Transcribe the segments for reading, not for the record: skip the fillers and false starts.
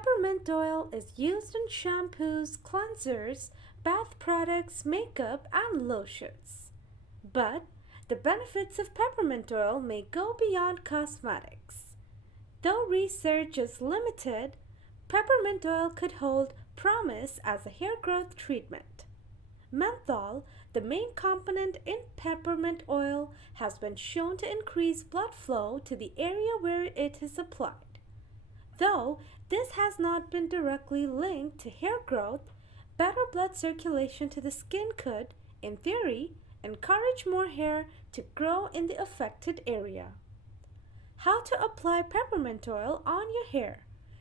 Peppermint oil is used in shampoos, cleansers, bath products, makeup, and lotions. But the benefits of peppermint oil may go beyond cosmetics. Though research is limited, peppermint oil could hold promise as a hair growth treatment. Menthol, the main component in peppermint oil, has been shown to increase blood flow to the area where it is applied. Though this has not been directly linked to hair growth, better blood circulation to the skin could, in theory, encourage more hair to grow in the affected area. How to apply peppermint oil on your hair?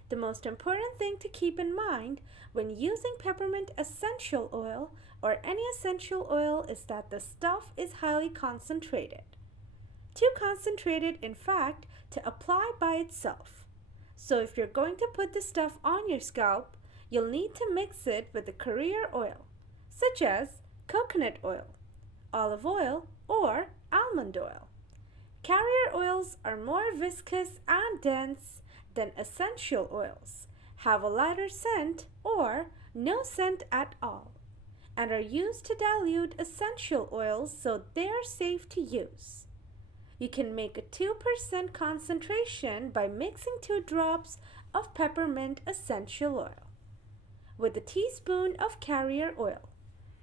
The most important thing to keep in mind when using peppermint essential oil or any essential oil is that the stuff is highly concentrated. Too concentrated, in fact, to apply by itself. So if you're going to put the stuff on your scalp, you'll need to mix it with a carrier oil, such as coconut oil, olive oil, or almond oil. Carrier oils are more viscous and dense than essential oils, have a lighter scent or no scent at all, and are used to dilute essential oils so they're safe to use. You can make a 2% concentration by mixing 2 drops of peppermint essential oil with a teaspoon of carrier oil.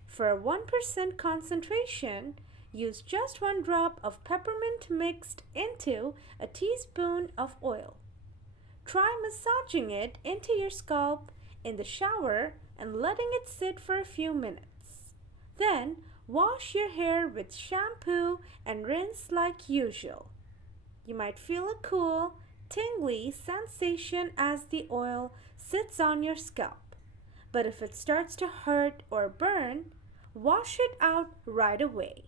For a 1% concentration, use just 1 drop of peppermint mixed into a teaspoon of oil. Try massaging it into your scalp in the shower and letting it sit for a few minutes. Then, wash your hair with shampoo and rinse like usual. You might feel a cool, tingly sensation as the oil sits on your scalp. But if it starts to hurt or burn, wash it out right away.